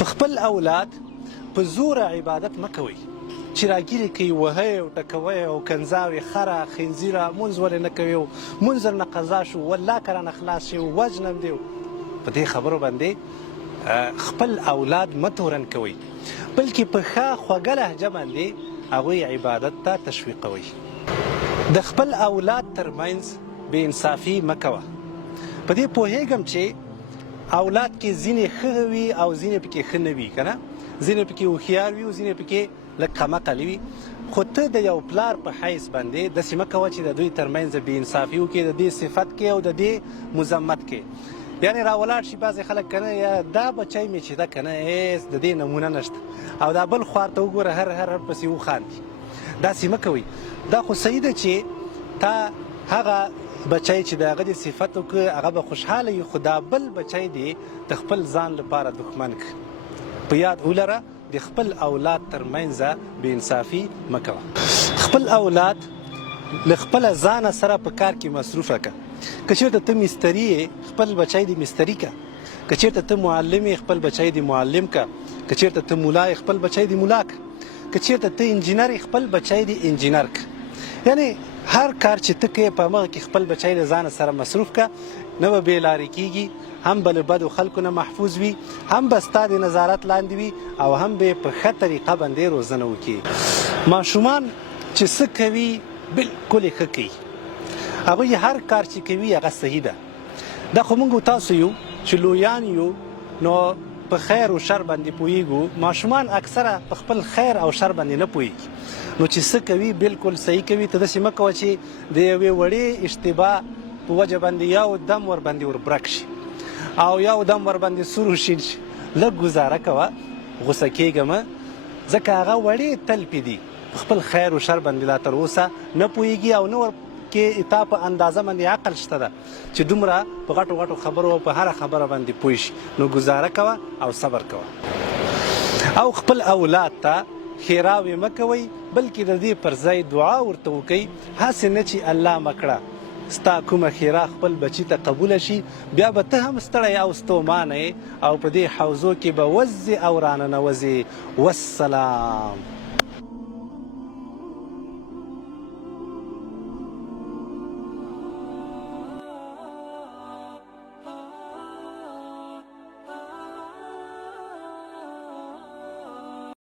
په خپل اولاد په زوره عبادت مه کوئ چې راګیرې کوي وهئ او ټکوئ او کنځاوې خره خنزیره مونځ ولې نه کوي مونځ درنه قضا شو والله که رانه خلاص شي وجنم دی په دې خبرو باندې خپل اولاد مه تورن کوئ بلکې په ښه خوږه لهجه باندې هغوی عبادت ته تشویقوئ د خپل اولاد ترمنځ بې انصافي مه کوه په دې پوهېږم چې اولاد کې ځینې ښه وي او ځینې پکې ښه نه وي که نه ځینې پکې هوښیار وي او ځینې پکې لږ کمعقل وي خو ته د یو پلار په حیث باندې داسې مه کوه چې د دوی ترمنځ بې انصافي وکړې د دې صفت کې او د دې مذمت کې یعنې راولاړ شي بعضې خلک که نه یا دا بچی مې چې ده که نه هېڅ د دې نمونه نشته او دا بل خوار ته وګوره هر پسې وخاندي داسې مه کوئ دا خو صحیح ده چې تا هغه بچی چې د هغه د صفت وکړه هغه به خوشحاله وي خو دا بل بچی دی د خپل ځان لپاره دښمن کړه په یاد ولره د خپل اولاد ترمنځ بې انصافي مه کوه خپل اولاد له خپله ځانه سره په کار کې مصروفه کړه که چېرته ته مستري یې خپل بچی دې مستري کړه که چېرته ته معلم یې خپل بچی دې معلم کړه که چېرته ته ملا یې خپل بچی دې ملا کړه که چېرته ته انجینر یې خپل بچی دې انجینر کړه یعنې هر کار چې ته کوې په همغه کې خپل بچی له ځانه سره مصروف کړه نه به بېلارې کېږي هم به له بدو خلکو نه محفوظ وي هم به ستا د نظارت لاندې وي او هم به یې په ښه طریقه باندې روزنه وکړي ماشومان چې څه کوي بلکل یې ښه کوي هغوی هر کار چې کوي هغه صحیح ده دا خو موږ تاسو یو چې لویان یو نو په خیر او شر باندې پوهیږو ماشومان اکثره په خپل خیر او شر باندې نه پوهیږي نو چې څه کوي بلکل صحیح کوي ته داسې مه کوه چې د یوې وړې اشتباه په وجه باندې یو دم ورباندې وربرک شي او یو دم ورباندې سور وشین شي لږ ګزاره کوه غوسه کېږه مه ځکه هغه وړې تلپې دي په خپل خیر او شر باندې لا تر اوسه نه پوهیږي او نه کې تا په اندازه باندې عقل شته ده چې دومره په غټو غټو خبرو او په هره خبره باندې پوه شي نو ګزاره کوه او صبر کوه او خپل اولاد ته ښېراوې مه کوئ بلکې د دې پر ځای دعا ورته وکئ هسې نه چې الله مه کړه ستا کومه ښېرا خپل بچي ته قبوله شي بیا به ته هم ستړی او ستومانه او په دې حوزو کې به وځې او راننوځې والسلام